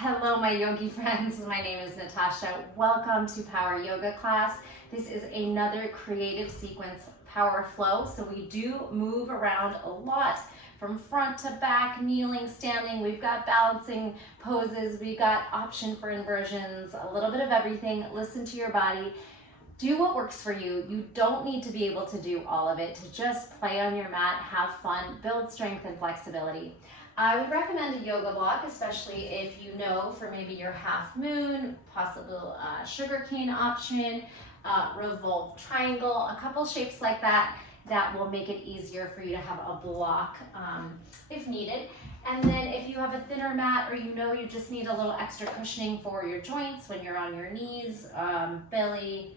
Hello, my yogi friends. My name is Natasha. Welcome to Power Yoga class. This is another creative sequence power flow. So we do move around a lot from front to back, kneeling, standing. We've got balancing poses. We got option for inversions, a little bit of everything. Listen to your body. Do what works for you. You don't need to be able to do all of it. To just play on your mat, have fun, build strength and flexibility. I would recommend a yoga block, especially if you know for maybe your half moon, possible sugar cane option, revolve triangle, a couple shapes like that, that will make it easier for you to have a block if needed. And then if you have a thinner mat or you know you just need a little extra cushioning for your joints when you're on your knees, belly,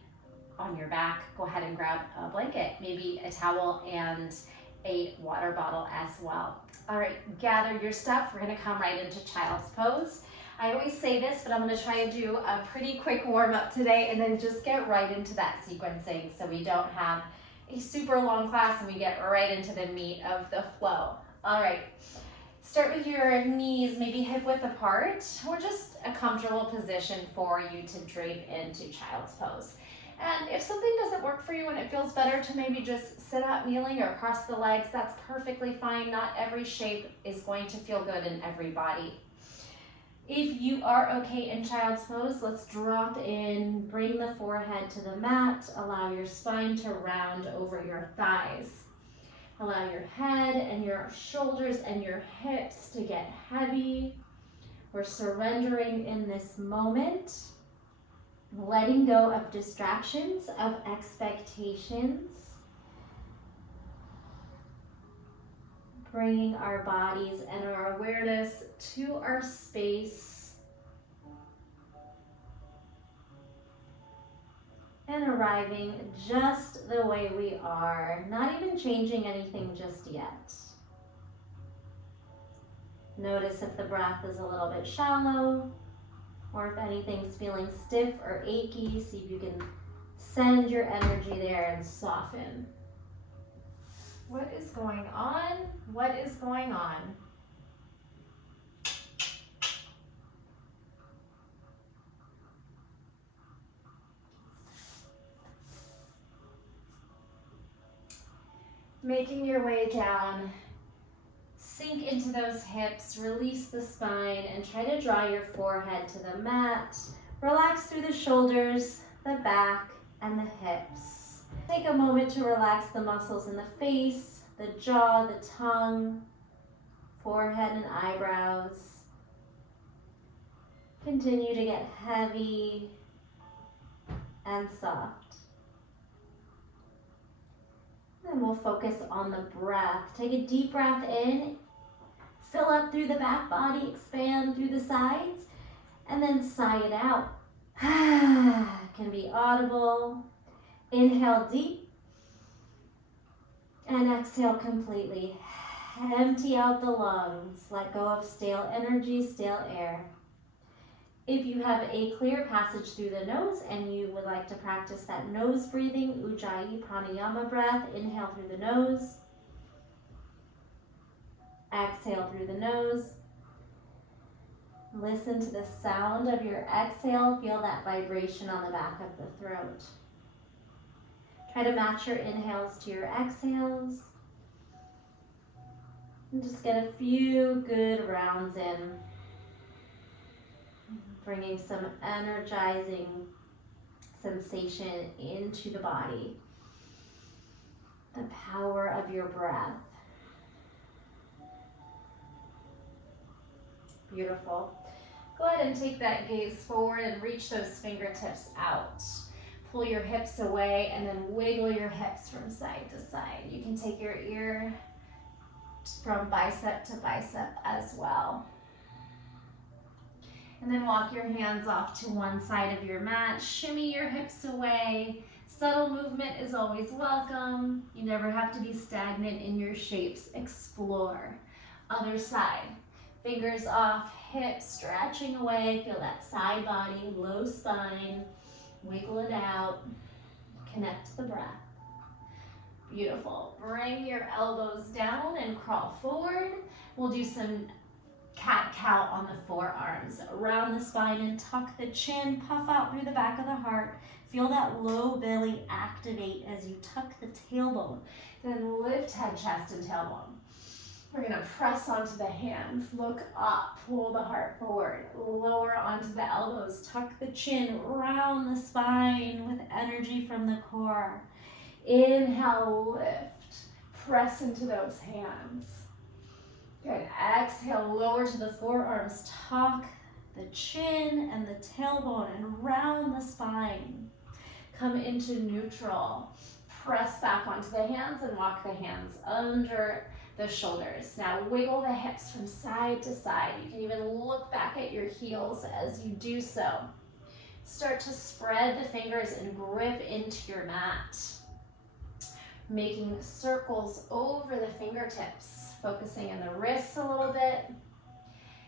on your back, go ahead and grab a blanket, maybe a towel and a water bottle as well. All right, gather your stuff. We're gonna come right into child's pose. I always say this, but I'm gonna try to do a pretty quick warm up today and then just get right into that sequencing so we don't have a super long class and we get right into the meat of the flow. All right, start with your knees maybe hip width apart or just a comfortable position for you to drape into child's pose. And if something doesn't work for you and it feels better to maybe just sit up kneeling or cross the legs, that's perfectly fine. Not every shape is going to feel good in every body. If you are okay in child's pose, let's drop in, bring the forehead to the mat, allow your spine to round over your thighs. Allow your head and your shoulders and your hips to get heavy. We're surrendering in this moment. Letting go of distractions, of expectations. Bringing our bodies and our awareness to our space. And arriving just the way we are, not even changing anything just yet. Notice if the breath is a little bit shallow, or if anything's feeling stiff or achy, see if you can send your energy there and soften. What is going on? What is going on? Making your way down. Sink into those hips, release the spine, and try to draw your forehead to the mat. Relax through the shoulders, the back, and the hips. Take a moment to relax the muscles in the face, the jaw, the tongue, forehead and eyebrows. Continue to get heavy and soft. And we'll focus on the breath. Take a deep breath in. Fill up through the back body, expand through the sides, and then sigh it out. Can be audible. Inhale deep, and exhale completely. Empty out the lungs. Let go of stale energy, stale air. If you have a clear passage through the nose and you would like to practice that nose breathing, Ujjayi Pranayama breath, inhale through the nose. Exhale through the nose. Listen to the sound of your exhale. Feel that vibration on the back of the throat. Try to match your inhales to your exhales. And just get a few good rounds in. Bringing some energizing sensation into the body. The power of your breath. Beautiful. Go ahead and take that gaze forward and reach those fingertips out. Pull your hips away and then wiggle your hips from side to side. You can take your ear from bicep to bicep as well. And then walk your hands off to one side of your mat. Shimmy your hips away. Subtle movement is always welcome. You never have to be stagnant in your shapes. Explore. Other side. Fingers off, hips stretching away. Feel that side body, low spine. Wiggle it out. Connect to the breath. Beautiful. Bring your elbows down and crawl forward. We'll do some cat-cow on the forearms. Around the spine and tuck the chin, puff out through the back of the heart. Feel that low belly activate as you tuck the tailbone. Then lift head, chest, and tailbone. We're gonna press onto the hands, look up, pull the heart forward, lower onto the elbows, tuck the chin, round the spine with energy from the core. Inhale, lift, press into those hands. Good, exhale, lower to the forearms, tuck the chin and the tailbone and round the spine. Come into neutral, press back onto the hands and walk the hands under the shoulders. Now wiggle the hips from side to side. You can even look back at your heels as you do so. Start to spread the fingers and grip into your mat. Making circles over the fingertips, focusing in the wrists a little bit.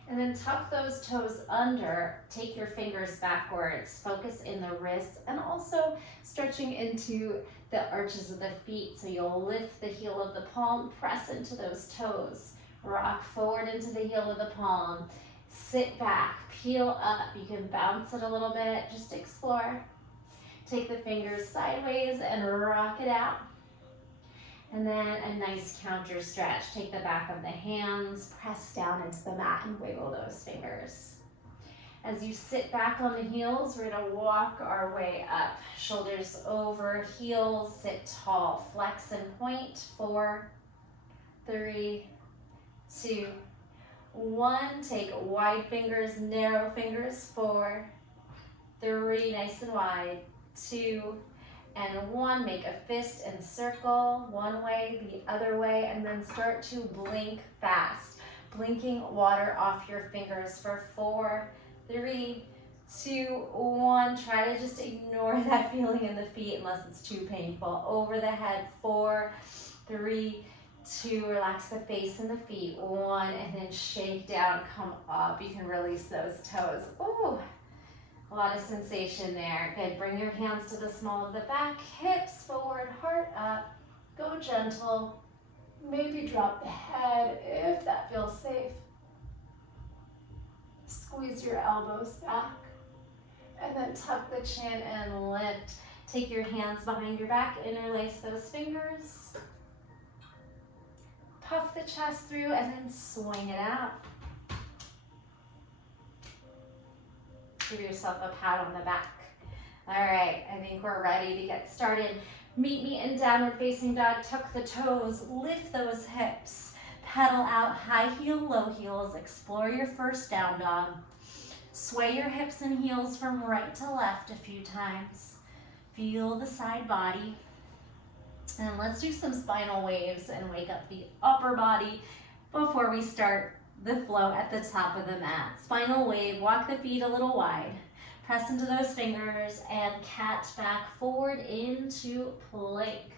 And then tuck those toes under, take your fingers backwards, focus in the wrists, and also stretching into the arches of the feet. So you'll lift the heel of the palm, press into those toes, rock forward into the heel of the palm, sit back, peel up. You can bounce it a little bit, just explore. Take the fingers sideways and rock it out. And then a nice counter stretch. Take the back of the hands, press down into the mat and wiggle those fingers. As you sit back on the heels, we're gonna walk our way up. Shoulders over, heels, sit tall, flex and point. 4, 3, 2, 1. Take wide fingers, narrow fingers. 4, 3, nice and wide. 2, and 1, make a fist and circle one way, the other way, and then start to blink fast. Blinking water off your fingers for 4, 3, 2, 1. Try to just ignore that feeling in the feet unless it's too painful. Over the head, 4, 3, 2, relax the face and the feet. 1, and then shake down, come up. You can release those toes. Ooh. A lot of sensation there. Good, bring your hands to the small of the back, hips forward, heart up. Go gentle. Maybe drop the head if that feels safe. Squeeze your elbows back. And then tuck the chin and lift. Take your hands behind your back, interlace those fingers. Puff the chest through and then swing it out. Give yourself a pat on the back. All right, I think we're ready to get started. Meet me in downward facing dog. Tuck the toes, lift those hips. Pedal out, high heel, low heels. Explore your first down dog. Sway your hips and heels from right to left a few times. Feel the side body. And let's do some spinal waves and wake up the upper body before we start the flow at the top of the mat. Spinal wave, walk the feet a little wide. Press into those fingers and cat back forward into plank.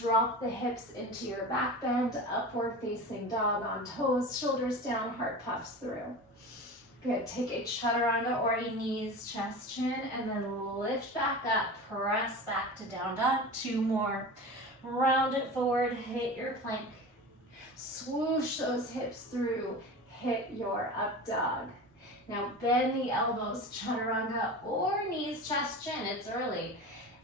Drop the hips into your back bend, upward facing dog on toes, shoulders down, heart puffs through. Good, take a chaturanga or a knees, chest, chin, and then lift back up, press back to down dog. 2 more. Round it forward, hit your plank. Swoosh those hips through. Hit your up dog. Now bend the elbows, chaturanga or knees, chest, chin. It's early.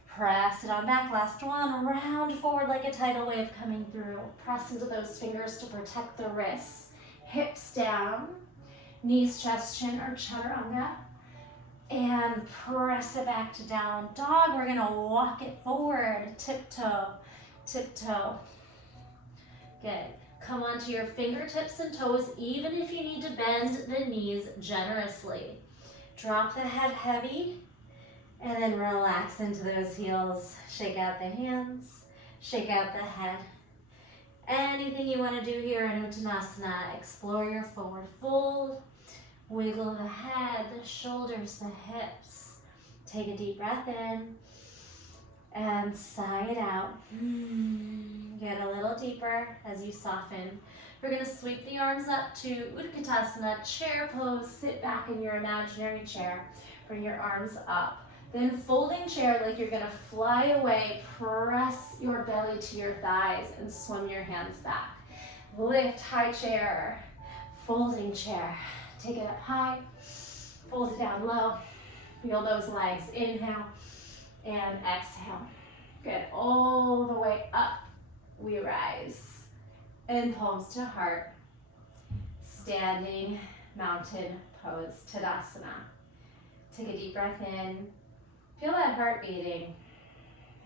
Press it on back. Last one. Round forward like a tidal wave coming through. Press into those fingers to protect the wrists. Hips down. Knees, chest, chin, or chaturanga. And press it back to down dog. We're going to walk it forward. Tiptoe, tiptoe. Good. Come onto your fingertips and toes, even if you need to bend the knees generously. Drop the head heavy, and then relax into those heels. Shake out the hands, shake out the head. Anything you want to do here in Uttanasana, explore your forward fold, wiggle the head, the shoulders, the hips. Take a deep breath in, and sigh it out. Get a little deeper as you soften. We're going to sweep the arms up to Utkatasana, chair pose. Sit back in your imaginary chair. Bring your arms up. Then folding chair like you're going to fly away. Press your belly to your thighs and swim your hands back. Lift, high chair. Folding chair. Take it up high, fold it down low. Feel those legs. Inhale and exhale. Good. All the way up, we rise. And palms to heart. Standing mountain pose, Tadasana. Take a deep breath in. Feel that heart beating.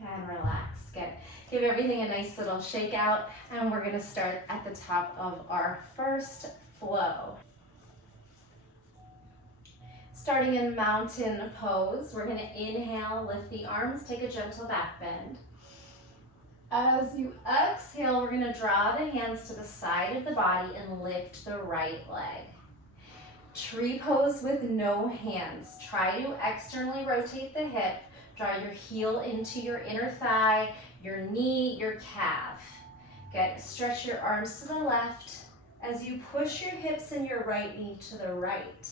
And relax. Good. Give everything a nice little shake out. And we're going to start at the top of our first flow. Starting in mountain pose, we're going to inhale, lift the arms, take a gentle back bend. As you exhale, we're going to draw the hands to the side of the body and lift the right leg. Tree pose with no hands. Try to externally rotate the hip. Draw your heel into your inner thigh, your knee, your calf. Good. Stretch your arms to the left as you push your hips and your right knee to the right.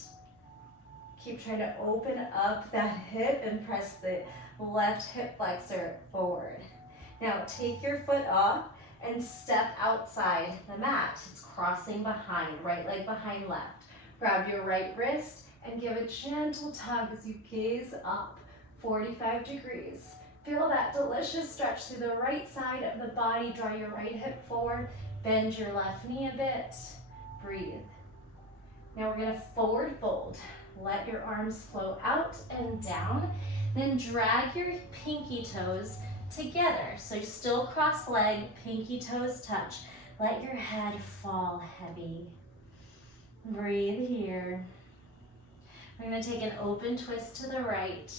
Keep trying to open up that hip and press the left hip flexor forward. Now take your foot off and step outside the mat. It's crossing behind, right leg behind left. Grab your right wrist and give a gentle tug as you gaze up, 45 degrees. Feel that delicious stretch through the right side of the body. Draw your right hip forward, bend your left knee a bit, breathe. Now we're gonna forward fold. Let your arms flow out and down. Then drag your pinky toes together. So you still cross leg, pinky toes touch. Let your head fall heavy. Breathe here. We're going to take an open twist to the right.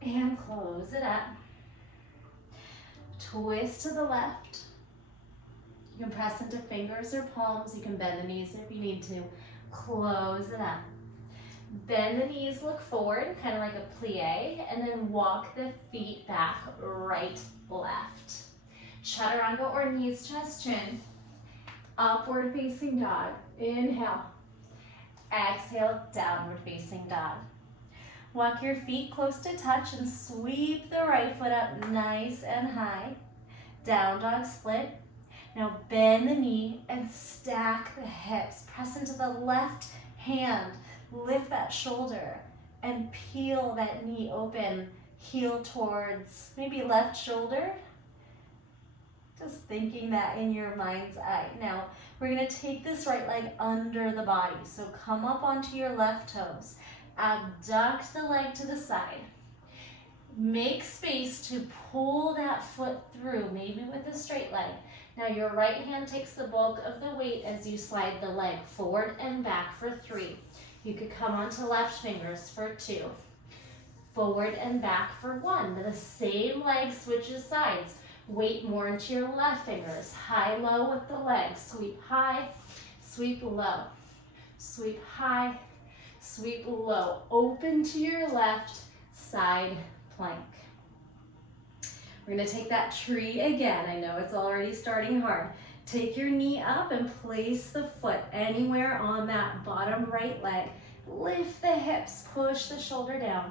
And close it up. Twist to the left. You can press into fingers or palms. You can bend the knees if you need to. Close it up. Bend the knees, look forward, kind of like a plie, and then walk the feet back, right, left. Chaturanga or knees, chest, chin. Upward facing dog. Inhale. Exhale, downward facing dog. Walk your feet close to touch and sweep the right foot up nice and high. Down dog split. Now bend the knee and stack the hips. Press into the left hand. Lift that shoulder and peel that knee open. Heel towards maybe left shoulder. Just thinking that in your mind's eye. Now, we're gonna take this right leg under the body. So come up onto your left toes. Abduct the leg to the side. Make space to pull that foot through, maybe with a straight leg. Now your right hand takes the bulk of the weight as you slide the leg forward and back for 3. You could come onto left fingers for 2. Forward and back for 1. The same leg switches sides. Weight more into your left fingers. High, low with the leg. Sweep high, sweep low. Sweep high, sweep low. Open to your left side plank. We're gonna take that tree again. I know it's already starting hard. Take your knee up and place the foot anywhere on that bottom right leg. Lift the hips, push the shoulder down.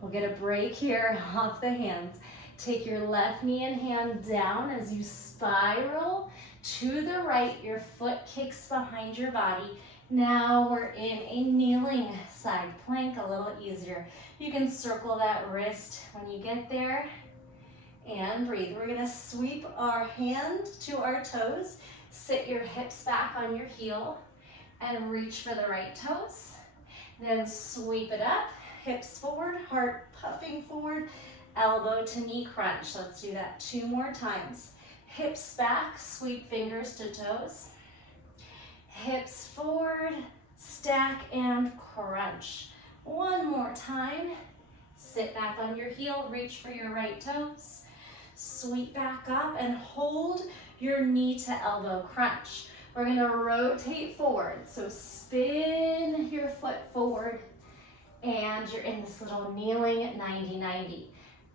We'll get a break here off the hands. Take your left knee and hand down as you spiral to the right. Your foot kicks behind your body. Now we're in a kneeling side plank, a little easier. You can circle that wrist when you get there. And breathe. We're gonna sweep our hand to our toes. Sit your hips back on your heel and reach for the right toes. Then sweep it up, hips forward, heart puffing forward, elbow to knee crunch. Let's do that 2 more times. Hips back, sweep fingers to toes. Hips forward, stack and crunch. 1 more time. Sit back on your heel, reach for your right toes. Sweep back up and hold your knee to elbow crunch. We're gonna rotate forward. So spin your foot forward and you're in this little kneeling 90-90.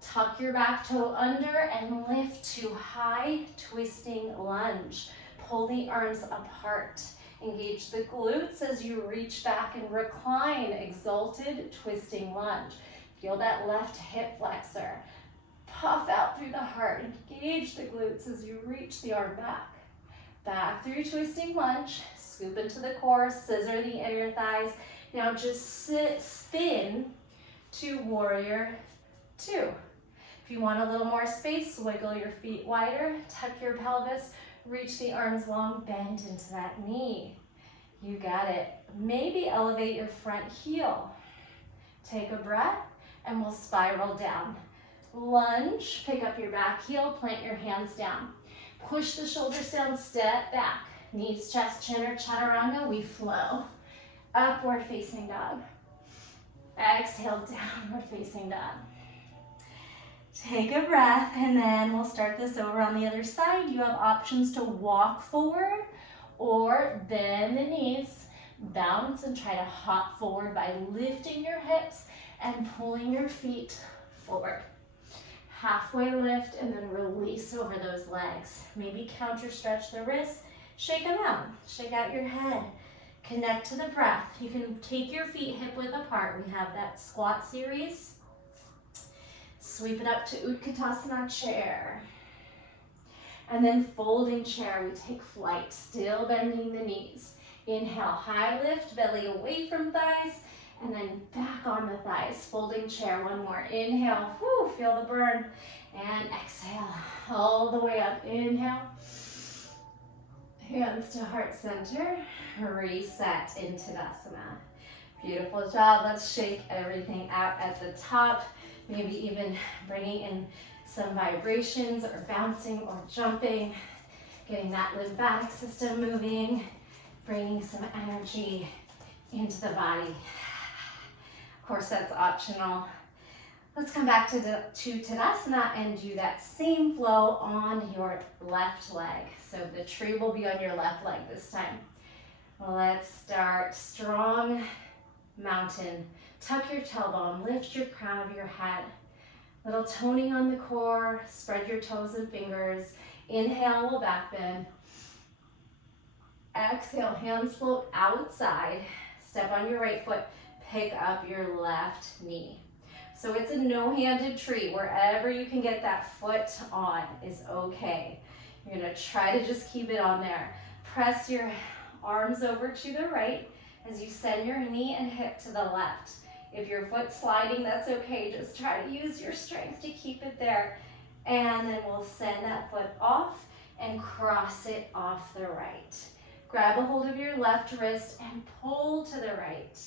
Tuck your back toe under and lift to high twisting lunge. Pull the arms apart. Engage the glutes as you reach back and recline. Exalted twisting lunge. Feel that left hip flexor. Puff out through the heart. Engage the glutes as you reach the arm back. Back through twisting lunge, scoop into the core, scissor the inner thighs. Now just spin to warrior two. If you want a little more space, wiggle your feet wider, tuck your pelvis, reach the arms long, bend into that knee. You got it. Maybe elevate your front heel. Take a breath and we'll spiral down. Lunge, pick up your back heel, plant your hands down. Push the shoulders down, step back. Knees, chest, chin, or chaturanga, we flow. Upward facing dog. Exhale, downward facing dog. Take a breath, and then we'll start this over on the other side. You have options to walk forward or bend the knees, bounce, and try to hop forward by lifting your hips and pulling your feet forward. Halfway lift and then release over those legs. Maybe counter stretch the wrists, shake them out, shake out your head. Connect to the breath. You can take your feet hip width apart. We have that squat series. Sweep it up to Utkatasana chair. And then folding chair, we take flight, still bending the knees. Inhale, high lift, belly away from thighs, and then back on the thighs. Folding chair, one more. Inhale, whoo, feel the burn. And exhale, all the way up. Inhale. Hands to heart center. Reset into Tadasana. Beautiful job. Let's shake everything out at the top. Maybe even bringing in some vibrations or bouncing or jumping. Getting that lymphatic system moving. Bringing some energy into the body. Of course, that's optional. Let's come back to Tadasana and do that same flow on your left leg. So the tree will be on your left leg this time. Let's start strong mountain. Tuck your tailbone, lift your crown of your head. Little toning on the core, spread your toes and fingers. Inhale, we'll back bend. Exhale, hands float outside. Step on your right foot, pick up your left knee. So it's a no-handed tree. Wherever you can get that foot on is okay. You're gonna try to just keep it on there. Press your arms over to the right as you send your knee and hip to the left. If your foot's sliding, that's okay. Just try to use your strength to keep it there. And then we'll send that foot off and cross it off the right. Grab a hold of your left wrist and pull to the right.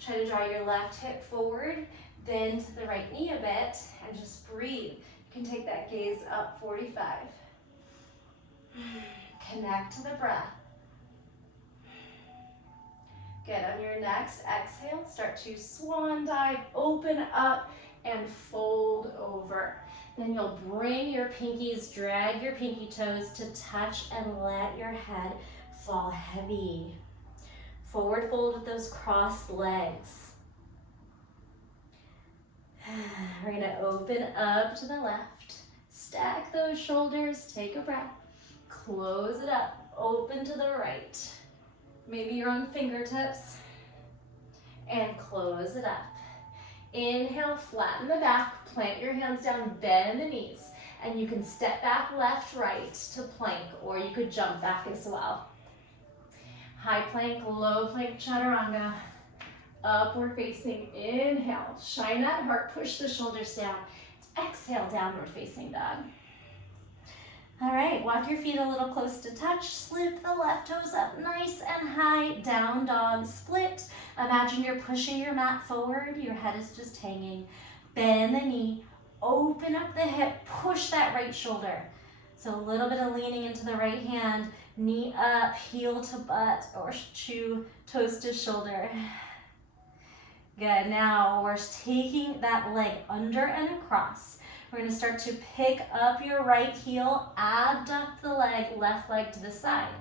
Try to draw your left hip forward, bend to the right knee a bit, and just breathe. You can take that gaze up 45. Connect to the breath. Good. On your next exhale, start to swan dive, open up, and fold over. Then you'll bring your pinkies, drag your pinky toes to touch and let your head fall heavy. Forward fold with those crossed legs. We're going to open up to the left. Stack those shoulders, take a breath. Close it up, open to the right. Maybe you're on fingertips. And close it up. Inhale, flatten the back, plant your hands down, bend the knees. And you can step back left, right to plank, or you could jump back as well. High plank, low plank, chaturanga. Upward facing, inhale. Shine that heart, push the shoulders down. Exhale, downward facing dog. All right, walk your feet a little close to touch. Slip the left toes up nice and high. Down dog split. Imagine you're pushing your mat forward. Your head is just hanging. Bend the knee. Open up the hip. Push that right shoulder. So a little bit of leaning into the right hand. Knee up, heel to butt, or toes to shoulder. Good. Now we're taking that leg under and across. We're going to start to pick up your right heel, abduct the leg, left leg to the side.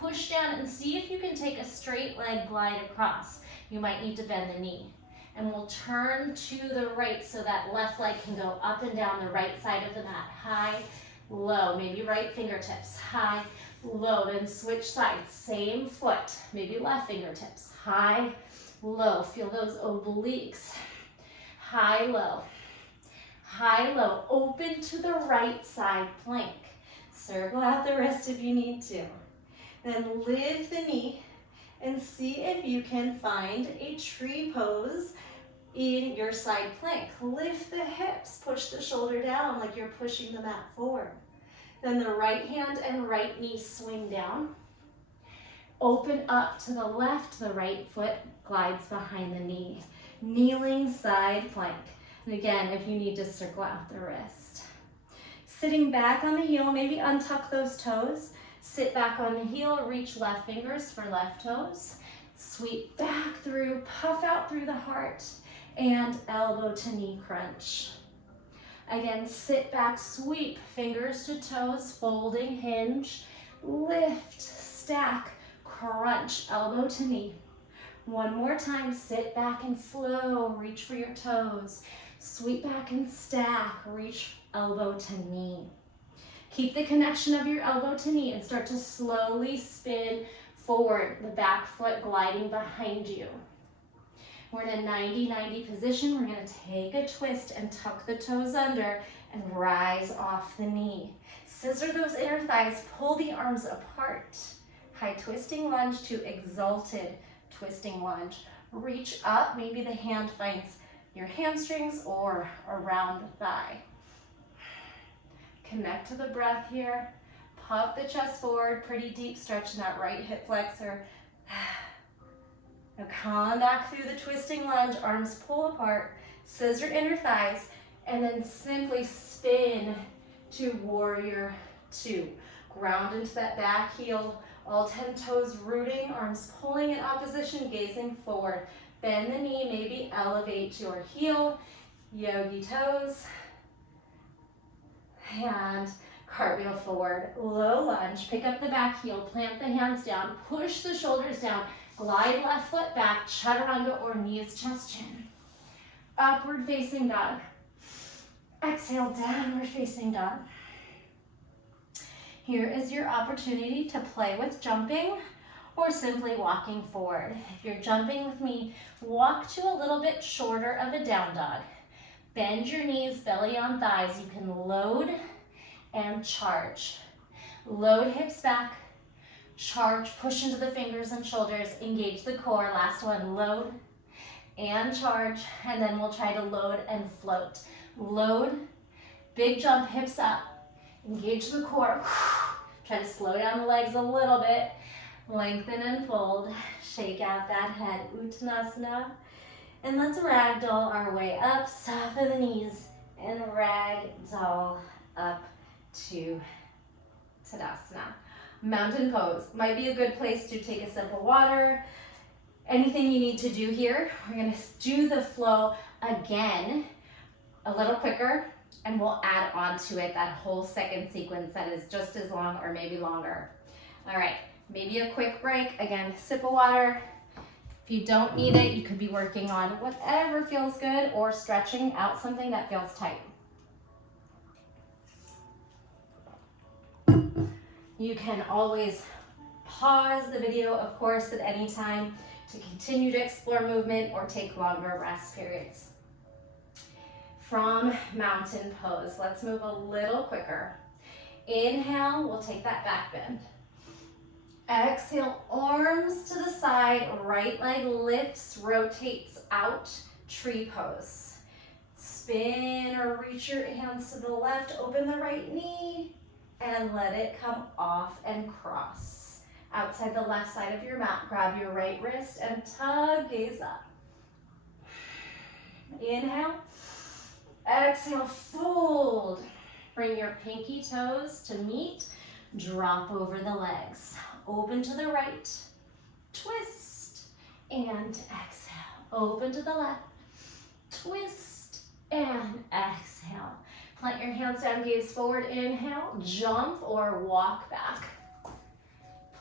Push down and see if you can take a straight leg glide across. You might need to bend the knee. And we'll turn to the right so that left leg can go up and down the right side of the mat. High, low, maybe right fingertips. High, low, then switch sides. Same foot, maybe left fingertips. High, low, feel those obliques. High, low. High, low, open to the right side plank. Circle out the wrist if you need to. Then lift the knee and see if you can find a tree pose in your side plank. Lift the hips, push the shoulder down like you're pushing the mat forward. Then the right hand and right knee swing down. Open up to the left, the right foot glides behind the knee. Kneeling side plank. And again, if you need to circle out the wrist. Sitting back on the heel, maybe untuck those toes. Sit back on the heel, reach left fingers for left toes. Sweep back through, puff out through the heart, and elbow to knee crunch. Again, sit back, sweep, fingers to toes, folding, hinge, lift, stack, crunch, elbow to knee. One more time, sit back and flow, reach for your toes. Sweep back and stack, reach elbow to knee. Keep the connection of your elbow to knee and start to slowly spin forward, the back foot gliding behind you. We're in a 90-90 position. We're gonna take a twist and tuck the toes under and rise off the knee. Scissor those inner thighs, pull the arms apart. High twisting lunge to exalted twisting lunge. Reach up, maybe the hand finds your hamstrings or around the thigh. Connect to the breath here. Puff the chest forward, pretty deep stretch in that right hip flexor. Now come back through the twisting lunge, arms pull apart, scissor inner thighs, and then simply spin to warrior two. Ground into that back heel, all 10 toes rooting, arms pulling in opposition, gazing forward. Bend the knee, maybe elevate your heel, yogi toes, and cartwheel forward, low lunge, pick up the back heel, plant the hands down, push the shoulders down, glide left foot back, chaturanga or knees, chest, chin. Upward facing dog. Exhale, downward facing dog. Here is your opportunity to play with jumping or simply walking forward. If you're jumping with me, walk to a little bit shorter of a down dog. Bend your knees, belly on thighs. You can load and charge. Load hips back, charge, push into the fingers and shoulders, engage the core. Last one, load and charge, and then we'll try to load and float. Load, big jump, hips up, engage the core. Try to slow down the legs a little bit, lengthen and fold, shake out that head, Uttanasana. And let's ragdoll our way up, soften the knees, and ragdoll up to Tadasana. Mountain pose might be a good place to take a sip of water. Anything you need to do here, we're gonna do the flow again, a little quicker, and we'll add on to it that whole second sequence that is just as long or maybe longer. All right, maybe a quick break. Again, sip of water. If you don't need it, you could be working on whatever feels good or stretching out something that feels tight. You can always pause the video, of course, at any time to continue to explore movement or take longer rest periods. From mountain pose, let's move a little quicker. Inhale, we'll take that back bend. Exhale, arms to the side, right leg lifts, rotates out, tree pose. Spin or reach your hands to the left, open the right knee, and let it come off and cross. Outside the left side of your mat, grab your right wrist and tug, gaze up. Inhale, exhale, fold. Bring your pinky toes to meet, drop over the legs. Open to the right, twist, and exhale. Open to the left, twist, and exhale. Plant your hands down, gaze forward, inhale, jump or walk back.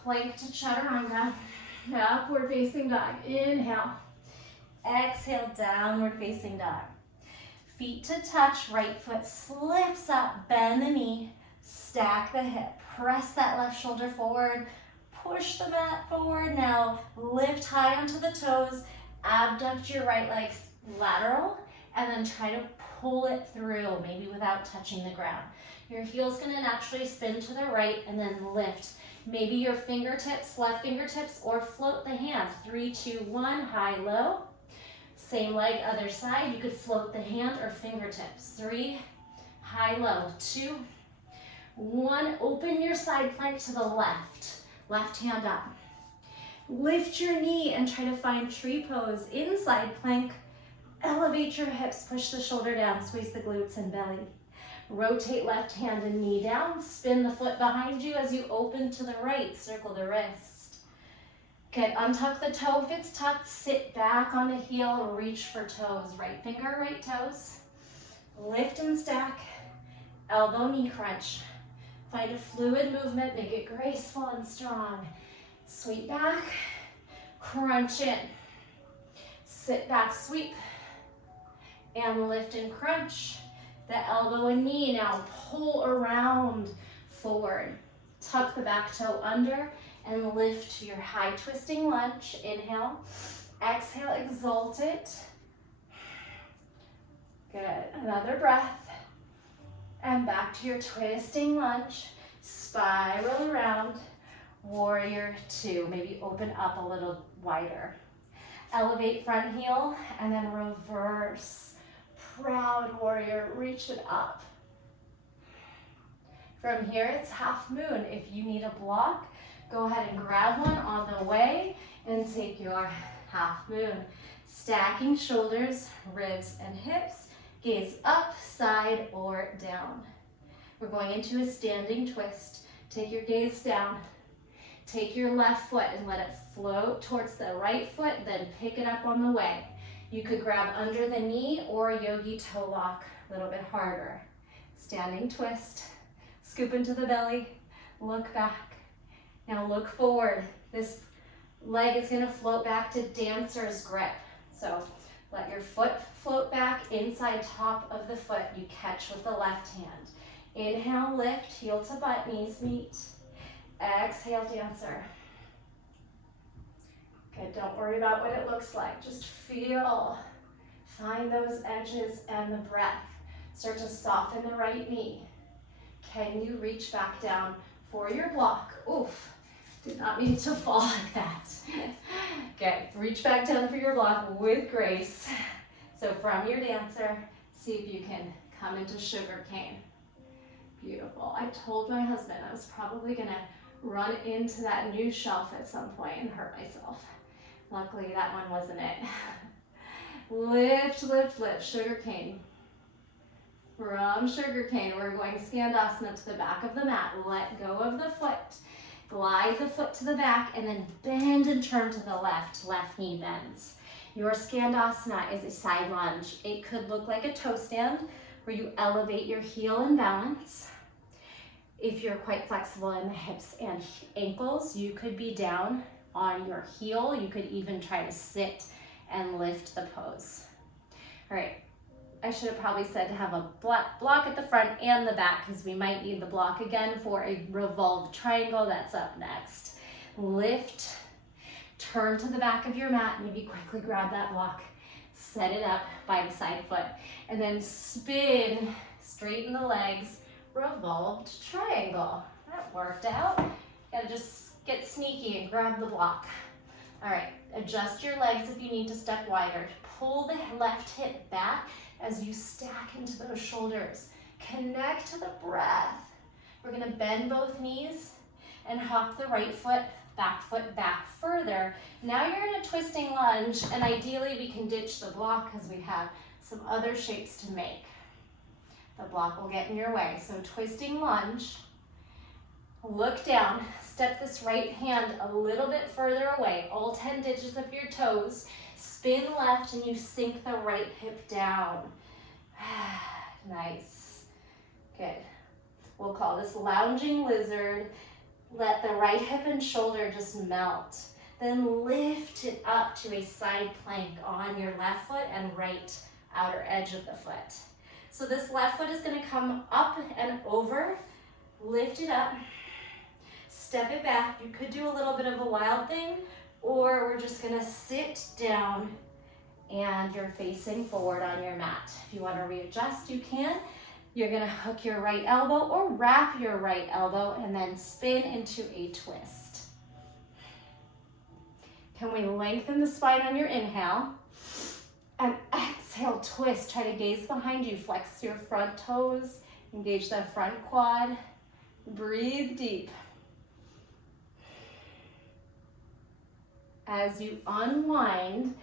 Plank to chaturanga, upward facing dog, inhale. Exhale, downward facing dog. Feet to touch, right foot slips up, bend the knee, stack the hip, press that left shoulder forward, push the mat forward. Now lift high onto the toes, abduct your right leg lateral, and then try to pull it through, maybe without touching the ground. Your heel's gonna naturally spin to the right and then lift. Maybe your fingertips, left fingertips, or float the hand. 3, 2, 1, high, low. Same leg, other side. You could float the hand or fingertips. 3, high, low. 2, 1. Open your side plank to the left. Left hand up. Lift your knee and try to find tree pose. Inside plank. Elevate your hips. Push the shoulder down. Squeeze the glutes and belly. Rotate left hand and knee down. Spin the foot behind you as you open to the right. Circle the wrist. Good. Untuck the toe if it's tucked. Sit back on the heel. Reach for toes. Right finger, right toes. Lift and stack. Elbow, knee crunch. Find a fluid movement. Make it graceful and strong. Sweep back. Crunch in. Sit back, sweep. And lift and crunch. The elbow and knee now pull around forward. Tuck the back toe under and lift to your high twisting lunge. Inhale. Exhale, exalt it. Good. Another breath. And back to your twisting lunge. Spiral around. Warrior 2. Maybe open up a little wider. Elevate front heel and then reverse. Proud warrior, reach it up. From here, it's half moon. If you need a block, go ahead and grab one on the way and take your half moon. Stacking shoulders, ribs, and hips. Gaze up, side, or down. We're going into a standing twist. Take your gaze down. Take your left foot and let it float towards the right foot, then pick it up on the way. You could grab under the knee or yogi toe lock, a little bit harder. Standing twist, scoop into the belly, look back. Now look forward. This leg is gonna float back to dancer's grip. So let your foot float back inside top of the foot. You catch with the left hand. Inhale, lift, heel to butt, knees meet. Exhale, dancer. Okay, don't worry about what it looks like. Just feel, find those edges and the breath. Start to soften the right knee. Can you reach back down for your block? Oof, did not mean to fall like that. Okay, reach back down for your block with grace. So from your dancer, see if you can come into sugar cane. Beautiful. I told my husband I was probably gonna run into that new shelf at some point and hurt myself. Luckily, that one wasn't it. Lift, lift, lift, sugar cane. From sugar cane, we're going Skandasana to the back of the mat. Let go of the foot. Glide the foot to the back and then bend and turn to the left. Left knee bends. Your Skandasana is a side lunge. It could look like a toe stand where you elevate your heel and balance. If you're quite flexible in the hips and ankles, you could be down on your heel. You could even try to sit and lift the pose. All right, I should have probably said to have a block at the front and the back because we might need the block again for a revolved triangle. That's up next. Lift, turn to the back of your mat, maybe quickly grab that block, set it up by the side foot, and then spin, straighten the legs, revolved triangle. That worked out. Gotta just get sneaky and grab the block. All right, adjust your legs if you need to step wider. Pull the left hip back as you stack into those shoulders. Connect to the breath. We're gonna bend both knees and hop the right foot back further. Now you're in a twisting lunge, and ideally we can ditch the block because we have some other shapes to make. The block will get in your way. So twisting lunge, look down, step this right hand a little bit further away, all 10 digits of your toes, spin left and you sink the right hip down. Nice, good. We'll call this lounging lizard. Let the right hip and shoulder just melt. Then lift it up to a side plank on your left foot and right outer edge of the foot. So this left foot is gonna come up and over, lift it up, step it back. You could do a little bit of a wild thing, or we're just gonna sit down and you're facing forward on your mat. If you want to readjust, you can. You're gonna hook your right elbow or wrap your right elbow and then spin into a twist. Can we lengthen the spine on your inhale? And exhale, twist. Try to gaze behind you. Flex your front toes. Engage that front quad. Breathe deep. As you unwind,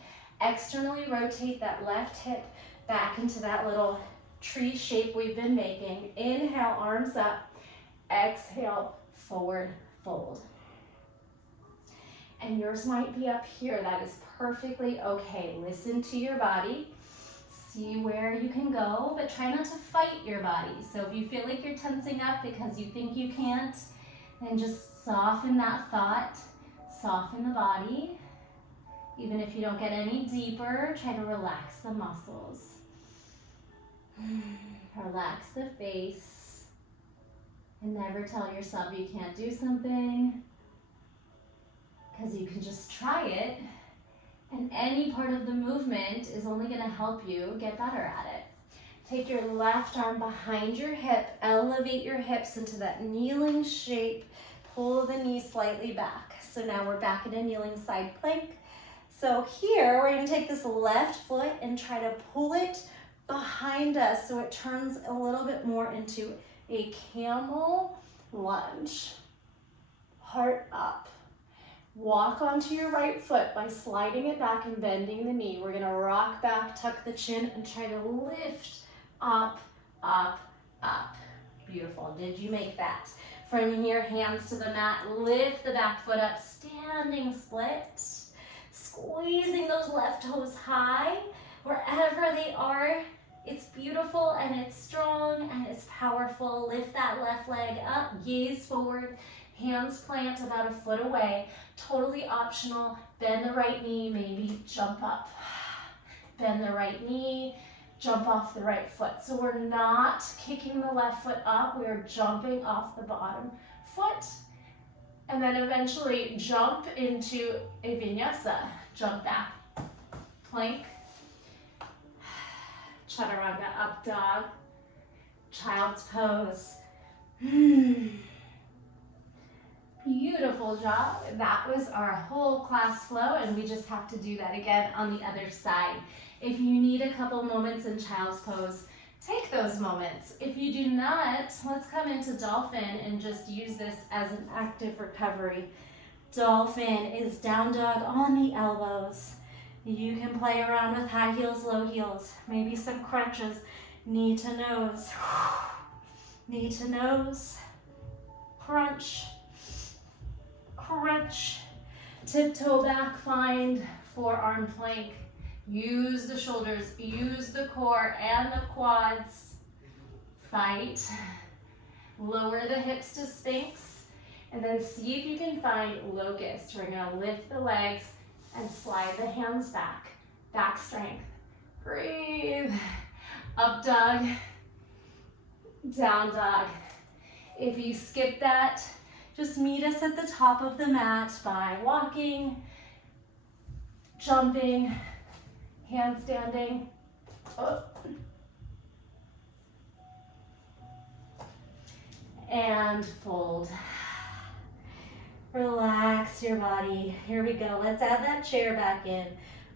externally rotate that left hip back into that little tree shape we've been making. Inhale, arms up. Exhale, forward fold. And yours might be up here. That is perfectly okay. Listen to your body. See where you can go, but try not to fight your body. So if you feel like you're tensing up because you think you can't, then just soften that thought. Soften the body. Even if you don't get any deeper, try to relax the muscles. Relax the face. And never tell yourself you can't do something, because you can just try it. And any part of the movement is only going to help you get better at it. Take your left arm behind your hip. Elevate your hips into that kneeling shape. Pull the knee slightly back. So now we're back in a kneeling side plank. So here we're going to take this left foot and try to pull it behind us so it turns a little bit more into a camel lunge. Heart up. Walk onto your right foot by sliding it back and bending the knee. We're going to rock back, tuck the chin, and try to lift up, up, up. Beautiful. Did you make that? From here, hands to the mat. Lift the back foot up, standing split. Squeezing those left toes high. Wherever they are, it's beautiful and it's strong and it's powerful. Lift that left leg up, gaze forward. Hands plant about a foot away. Totally optional. Bend the right knee, maybe jump up. Bend the right knee, jump off the right foot. So we're not kicking the left foot up, we're jumping off the bottom foot. And then eventually jump into a vinyasa. Jump back, plank, chaturanga, up dog, child's pose. Beautiful job. That was our whole class flow, and we just have to do that again on the other side. If you need a couple moments in child's pose, take those moments. If you do not, let's come into dolphin and just use this as an active recovery. Dolphin is down dog on the elbows. You can play around with high heels, low heels, maybe some crunches, knee to nose, knee to nose, crunch, crunch, tiptoe back, find forearm plank. Use the shoulders, use the core and the quads. Fight. Lower the hips to Sphinx. And then see if you can find locust. We're gonna lift the legs and slide the hands back. Back strength. Breathe. Up dog. Down dog. If you skip that, just meet us at the top of the mat by walking, jumping, handstanding. Oh. And fold. Relax your body. Here we go. Let's add that chair back in.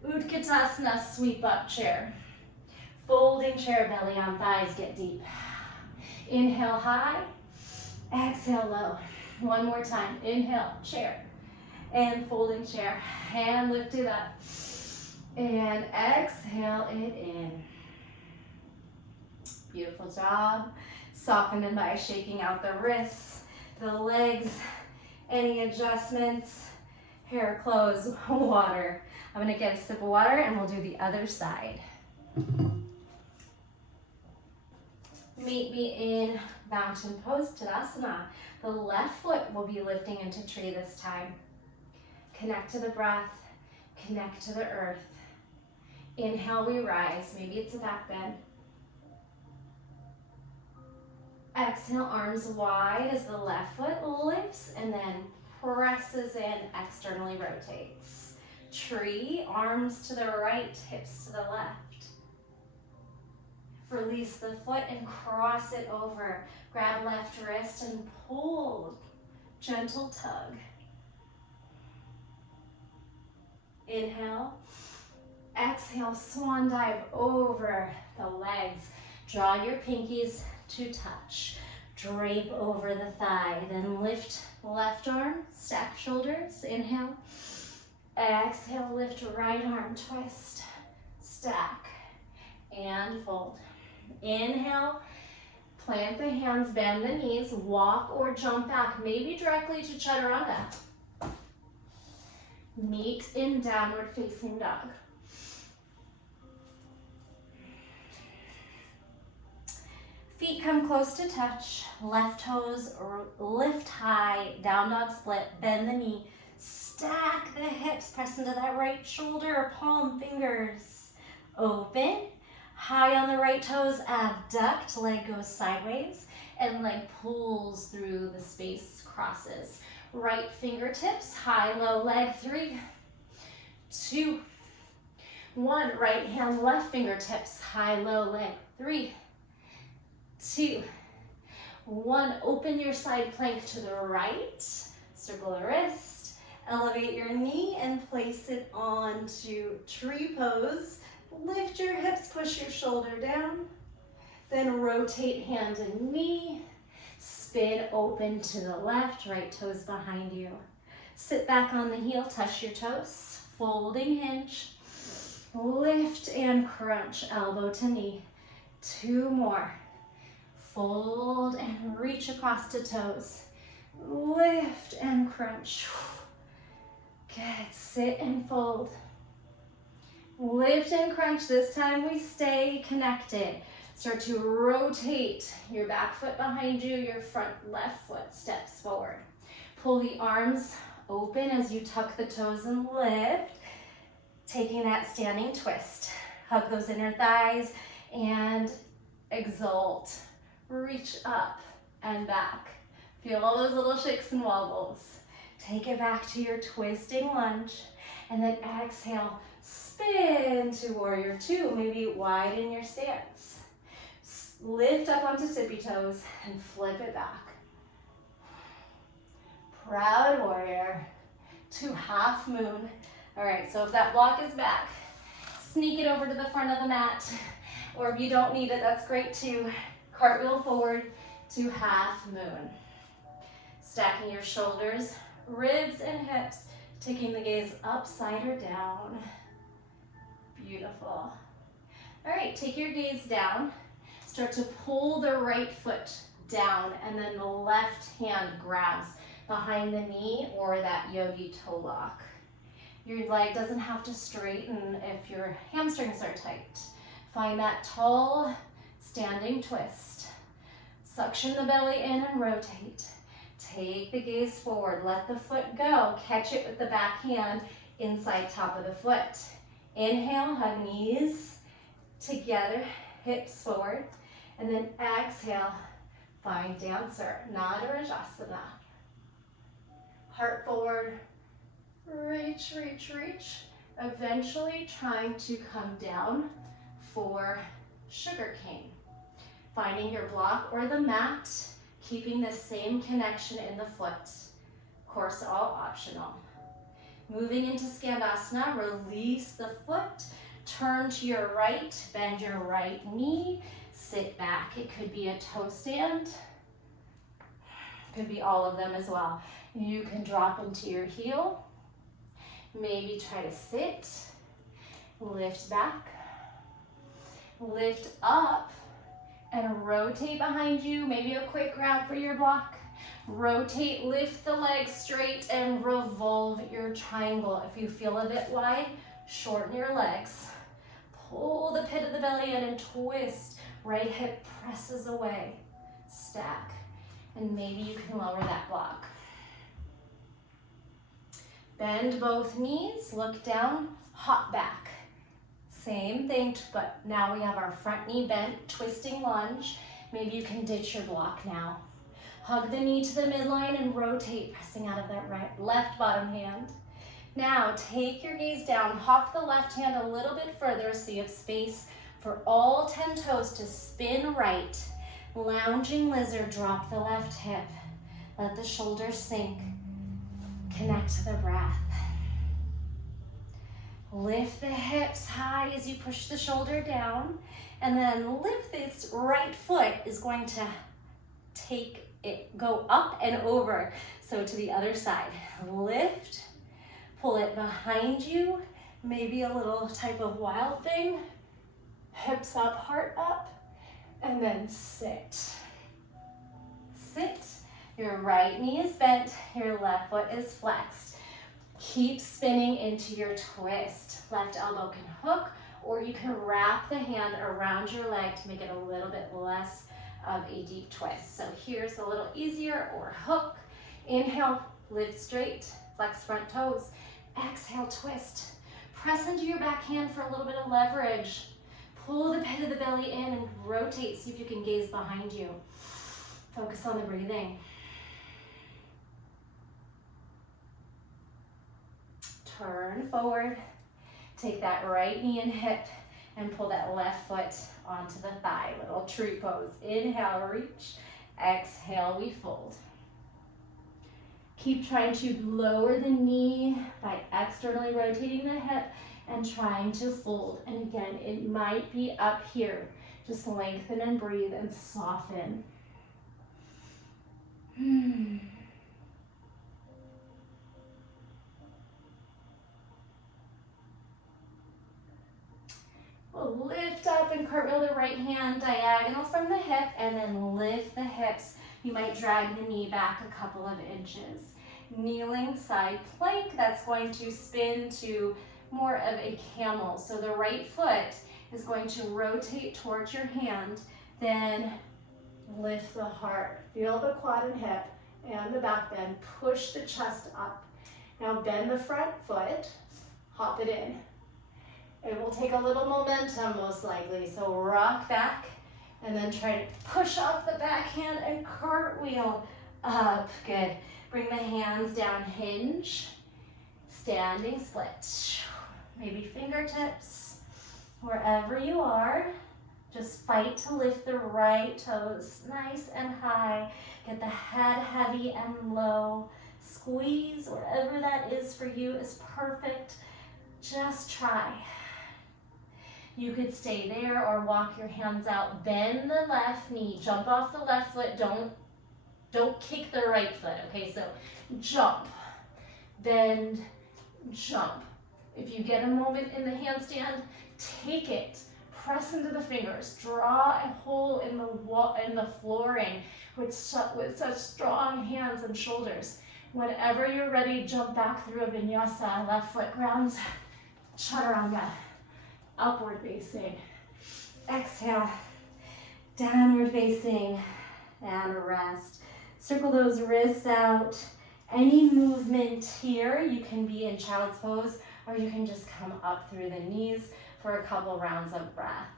Utkatasana, sweep up chair. Folding chair, belly on thighs, get deep. Inhale high, exhale low. One more time. Inhale, chair. And folding chair. Hand lifted up. And exhale it in. Beautiful job. Soften them by shaking out the wrists, the legs. Any adjustments? Hair, clothes, water. I'm gonna get a sip of water and we'll do the other side. Meet me in mountain pose, Tadasana. The left foot will be lifting into tree this time. Connect to the breath, connect to the earth. Inhale, we rise. Maybe it's a back bend. Exhale, arms wide as the left foot lifts and then presses in, externally rotates. Tree, arms to the right, hips to the left. Release the foot and cross it over. Grab left wrist and pull. Gentle tug. Inhale. Exhale, swan dive over the legs. Draw your pinkies to touch. Drape over the thigh. Then lift left arm, stack shoulders. Inhale. Exhale, lift right arm, twist, stack, and fold. Inhale, plant the hands, bend the knees, walk or jump back, maybe directly to chaturanga. Meet in downward facing dog. Feet come close to touch, left toes lift high, down dog split, bend the knee, stack the hips, press into that right shoulder, palm, fingers, open, high on the right toes, abduct, leg goes sideways, and leg pulls through the space, crosses. Right fingertips, high, low leg, 3, 2, 1. Right hand, left fingertips, high, low leg, 3, 2, 1. Open your side plank to the right, circle the wrist, elevate your knee and place it onto tree pose. Lift your hips, push your shoulder down, then rotate hand and knee, spin open to the left, right toes behind you. Sit back on the heel, touch your toes, folding hinge, lift and crunch, elbow to knee. 2 more. Fold and reach across to toes. Lift and crunch. Good, sit and fold. Lift and crunch, this time we stay connected. Start to rotate your back foot behind you, your front left foot steps forward. Pull the arms open as you tuck the toes and lift, taking that standing twist. Hug those inner thighs and exalt. Reach up and back. Feel all those little shakes and wobbles. Take it back to your twisting lunge, and then exhale, spin to warrior 2. Maybe widen your stance. Lift up onto tippy toes and flip it back. Proud warrior to half moon. All right, so if that block is back, sneak it over to the front of the mat, or if you don't need it, that's great too. Cartwheel forward to half moon. Stacking your shoulders, ribs and hips, taking the gaze upside or down. Beautiful. All right, take your gaze down. Start to pull the right foot down, and then the left hand grabs behind the knee or that yogi toe lock. Your leg doesn't have to straighten if your hamstrings are tight. Find that tall standing twist. Suction the belly in and rotate. Take the gaze forward, let the foot go. Catch it with the back hand inside top of the foot. Inhale, hug knees together, hips forward. And then exhale, find dancer, Nadarajasana. Heart forward, reach, reach, reach. Eventually trying to come down for sugar cane. Finding your block or the mat, keeping the same connection in the foot. Of course, all optional. Moving into Skandasana, release the foot, turn to your right, bend your right knee, sit back. It could be a toe stand, could be all of them as well. You can drop into your heel, maybe try to sit, lift back, lift up, and rotate behind you, maybe a quick grab for your block. Rotate, lift the legs straight, and revolve your triangle. If you feel a bit wide, shorten your legs. Pull the pit of the belly in and twist. Right hip presses away. Stack. And maybe you can lower that block. Bend both knees, look down, hop back. Same thing, but now we have our front knee bent, twisting lunge. Maybe you can ditch your block now. Hug the knee to the midline and rotate, pressing out of that left bottom hand. Now take your gaze down, hop the left hand a little bit further so you have space for all 10 toes to spin right. Lounging lizard, drop the left hip. Let the shoulders sink. Connect to the breath. Lift the hips high as you push the shoulder down, and then lift this right foot is going to take it, go up and over. So to the other side, lift, pull it behind you, maybe a little type of wild thing. Hips up, heart up, and then sit. Sit, your right knee is bent, your left foot is flexed. Keep spinning into your twist. Left elbow can hook, or you can wrap the hand around your leg to make it a little bit less of a deep twist. So here's a little easier, or hook. Inhale, lift straight, flex front toes. Exhale, twist. Press into your back hand for a little bit of leverage. Pull the pit of the belly in and rotate. See if you can gaze behind you. Focus on the breathing. Turn forward. Take that right knee and hip and pull that left foot onto the thigh. Little tree pose. Inhale, reach. Exhale, we fold. Keep trying to lower the knee by externally rotating the hip and trying to fold. And again, it might be up here. Just lengthen and breathe and soften. We'll lift up and cartwheel the right hand diagonal from the hip, and then lift the hips. You might drag the knee back a couple of inches. Kneeling side plank, that's going to spin to more of a camel. So the right foot is going to rotate towards your hand, then lift the heart. Feel the quad and hip and the back bend. Push the chest up. Now bend the front foot, hop it in. It will take a little momentum most likely, so rock back and then try to push off the back hand and cartwheel up. Good. Bring the hands down, hinge, standing split. Maybe fingertips, wherever you are. Just fight to lift the right toes nice and high. Get the head heavy and low. Squeeze, wherever that is for you is perfect. Just try. You could stay there or walk your hands out. Bend the left knee. Jump off the left foot. Don't kick the right foot. Okay, so jump, bend, jump. If you get a moment in the handstand, take it. Press into the fingers. Draw a hole in the wall, in the flooring with such strong hands and shoulders. Whenever you're ready, jump back through a vinyasa. Left foot grounds, chaturanga. Upward facing. Exhale, downward facing, and rest. Circle those wrists out. Any movement here, you can be in child's pose, or you can just come up through the knees for a couple rounds of breath.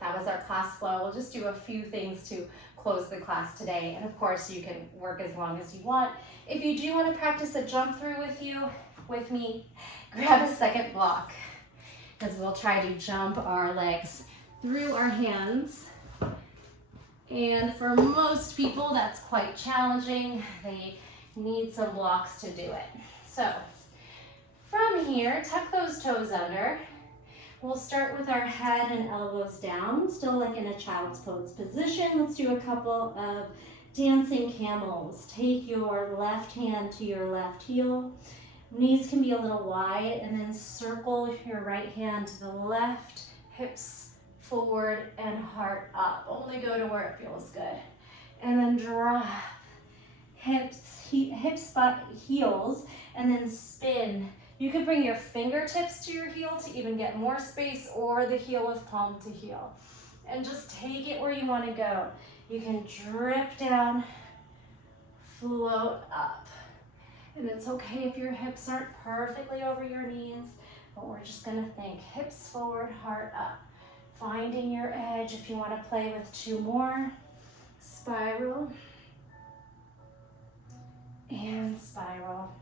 That was our class flow. We'll just do a few things to close the class today. And of course, you can work as long as you want. If you do want to practice a jump through with me, grab a second block, because we'll try to jump our legs through our hands. And for most people, that's quite challenging. They need some blocks to do it. So from here, tuck those toes under. We'll start with our head and elbows down, still like in a child's pose position. Let's do a couple of dancing camels. Take your left hand to your left heel. Knees can be a little wide, and then circle your right hand to the left, hips forward and heart up. Only go to where it feels good. And then drop, hip spot heels, and then spin. You could bring your fingertips to your heel to even get more space, or the heel of palm to heel. And just take it where you want to go. You can drip down, float up. And it's okay if your hips aren't perfectly over your knees, but we're just gonna think hips forward, heart up. Finding your edge. If you want to play with two more, spiral and spiral.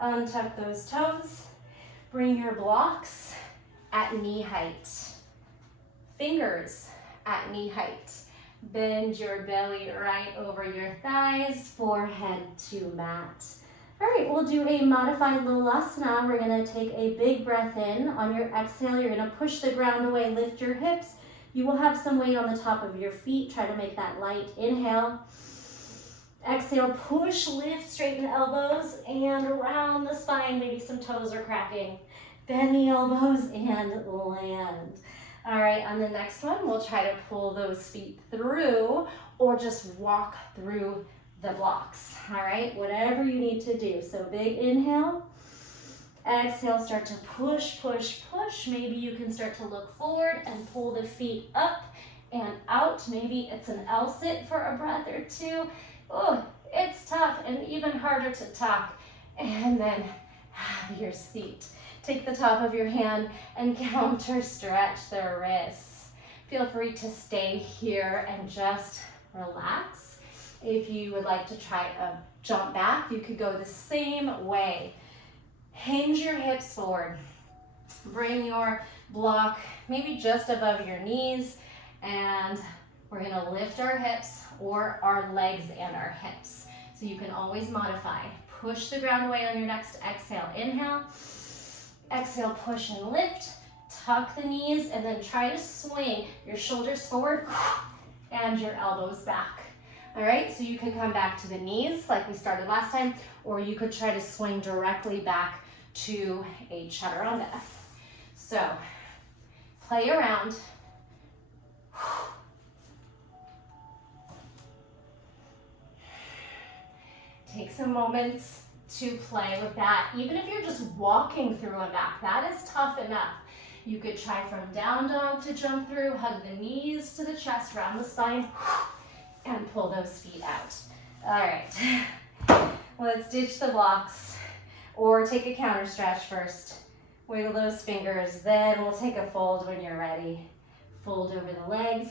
Untuck those toes. Bring your blocks at knee height. Fingers at knee height. Bend your belly right over your thighs, forehead to mat. All right, we'll do a modified Lolasana. We're gonna take a big breath in. On your exhale, you're gonna push the ground away, lift your hips. You will have some weight on the top of your feet. Try to make that light. Inhale. Exhale, push, lift, straighten the elbows, and around the spine. Maybe some toes are cracking. Bend the elbows and land. All right, on the next one, we'll try to pull those feet through or just walk through the blocks. All right, whatever you need to do. So big inhale. Exhale, start to push, push, push. Maybe you can start to look forward and pull the feet up and out. Maybe it's an L-sit for a breath or two. Oh, it's tough and even harder to talk. And then have your seat. Take the top of your hand and counter stretch the wrists. Feel free to stay here and just relax. If you would like to try a jump back, you could go the same way. Hinge your hips forward. Bring your block maybe just above your knees, and we're gonna lift our hips or our legs and our hips. So you can always modify. Push the ground away on your next exhale. Inhale. Exhale, push and lift. Tuck the knees and then try to swing your shoulders forward and your elbows back. All right, so you can come back to the knees like we started last time, or you could try to swing directly back to a chaturanga. So play around. Take some moments to play with that. Even if you're just walking through a back, that is tough enough. You could try from down dog to jump through, hug the knees to the chest, round the spine, and pull those feet out. All right, let's ditch the blocks or take a counter stretch first. Wiggle those fingers, then we'll take a fold when you're ready. Fold over the legs,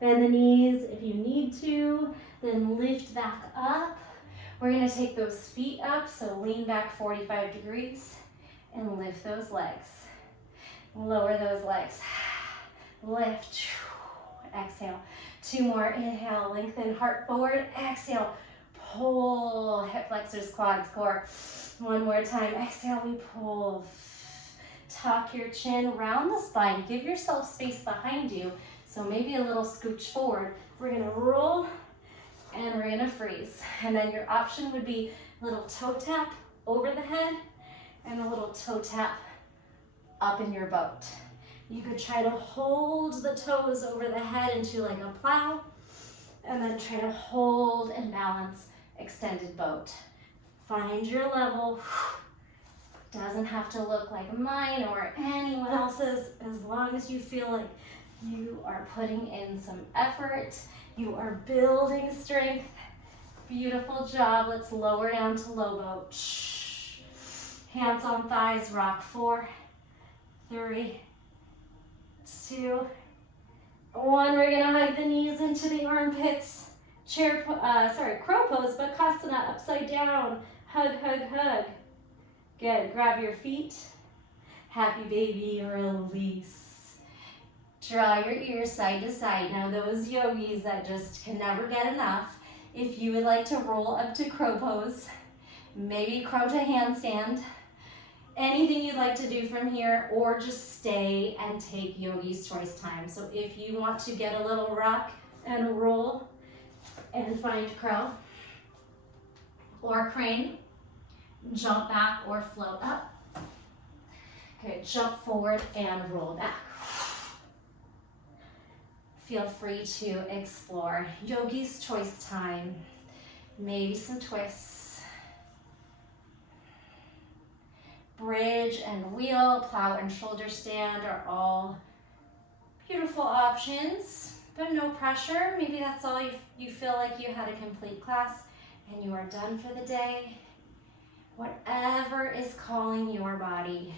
bend the knees if you need to, then lift back up. We're gonna take those feet up, so lean back 45 degrees and lift those legs. Lower those legs, lift, exhale. Two more, inhale, lengthen heart forward, exhale, pull, hip flexors, quads, core. One more time, exhale, we pull. Tuck your chin, round the spine, give yourself space behind you, so maybe a little scooch forward. We're gonna roll and we're gonna freeze. And then your option would be a little toe tap over the head and a little toe tap up in your boat. You could try to hold the toes over the head into like a plow, and then try to hold and balance extended boat. Find your level. Doesn't have to look like mine or anyone else's, as long as you feel like you are putting in some effort, you are building strength. Beautiful job. Let's lower down to low boat. Hands on thighs, rock. 4, 3, 2, 1. We're gonna hug the knees into the armpits. Crow pose, Bakasana, upside down. Hug, hug, hug. Good, grab your feet. Happy baby, release. Draw your ears side to side. Now those yogis that just can never get enough, if you would like to roll up to crow pose, maybe crow to handstand, anything you'd like to do from here, or just stay and take yogi's choice time. So if you want to get a little rock and roll and find crow or crane, jump back or float up. Okay, jump forward and roll back. Feel free to explore yogi's choice time, maybe some twists. Bridge and wheel, plow and shoulder stand are all beautiful options, but no pressure. Maybe that's all you feel like you had a complete class and you are done for the day. Whatever is calling your body.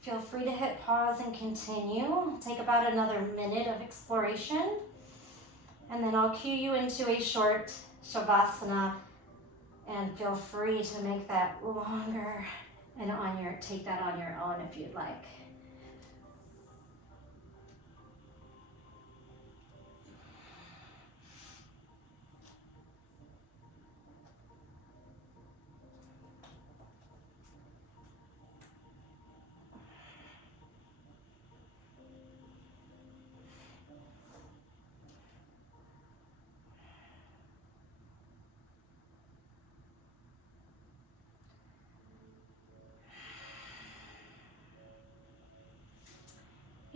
Feel free to hit pause and continue. Take about another minute of exploration, and then I'll cue you into a short Shavasana And feel free to make that longer and take that on your own if you'd like.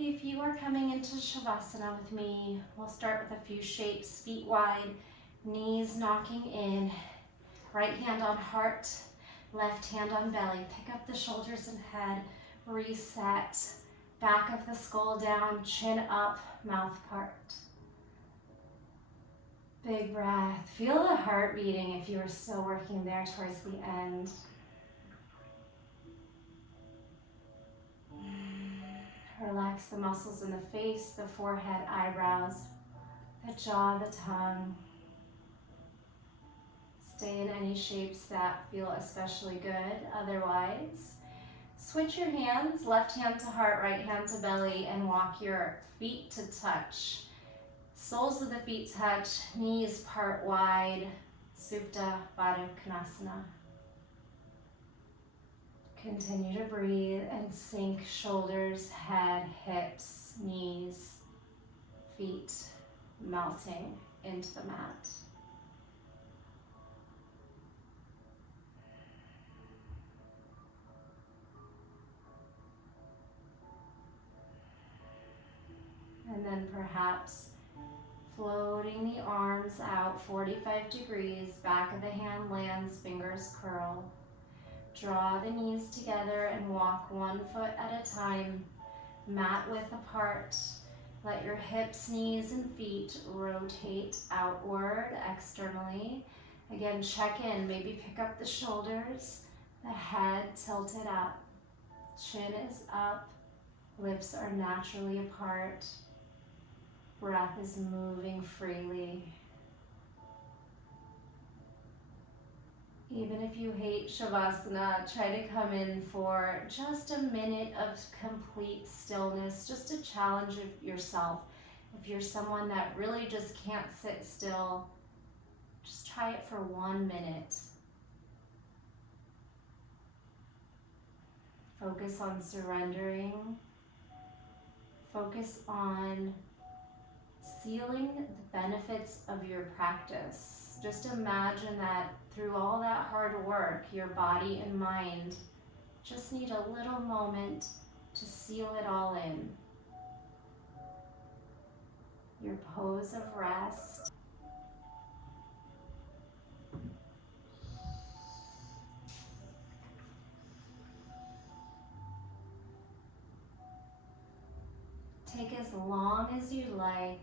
If you are coming into Shavasana with me, we'll start with a few shapes, feet wide, knees knocking in, right hand on heart, left hand on belly. Pick up the shoulders and head, reset, back of the skull down, chin up, mouth part. Big breath. Feel the heart beating if you are still working there towards the end. Relax the muscles in the face, the forehead, eyebrows, the jaw, the tongue. Stay in any shapes that feel especially good. Otherwise, switch your hands, left hand to heart, right hand to belly, and walk your feet to touch. Soles of the feet touch, knees part wide, Supta Baddha Konasana. Continue to breathe and sink shoulders, head, hips, knees, feet melting into the mat. And then perhaps floating the arms out 45 degrees, back of the hand lands, fingers curl. Draw the knees together and walk 1 foot at a time, mat width apart. Let your hips, knees, and feet rotate outward externally. Again, check in, maybe pick up the shoulders, the head tilted up, chin is up, lips are naturally apart, breath is moving freely. Even if you hate Shavasana, try to come in for just a minute of complete stillness, just to challenge yourself. If you're someone that really just can't sit still, just try it for 1 minute. Focus on surrendering. Focus on sealing the benefits of your practice. Just imagine that through all that hard work, your body and mind just need a little moment to seal it all in. Your pose of rest. Take as long as you like.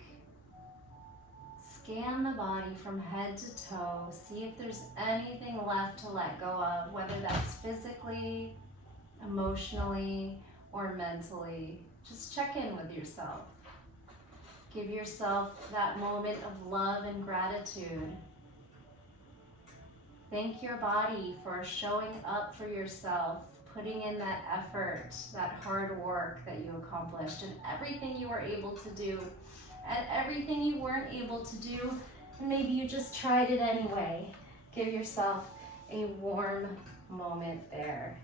Scan the body from head to toe. See if there's anything left to let go of, whether that's physically, emotionally, or mentally. Just check in with yourself. Give yourself that moment of love and gratitude. Thank your body for showing up for yourself, putting in that effort, that hard work that you accomplished, and everything you were able to do, and everything you weren't able to do, and maybe you just tried it anyway. Give yourself a warm moment there.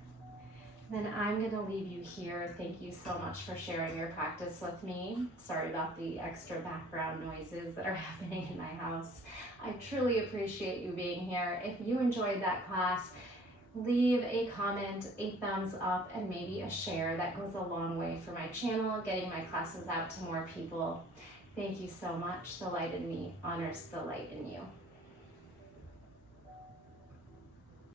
Then I'm going to leave you here. Thank you so much for sharing your practice with me. Sorry about the extra background noises that are happening in my house. I truly appreciate you being here. If you enjoyed that class, leave a comment, a thumbs up, and maybe a share. That goes a long way for my channel, getting my classes out to more people. Thank you so much. The light in me honors the light in you.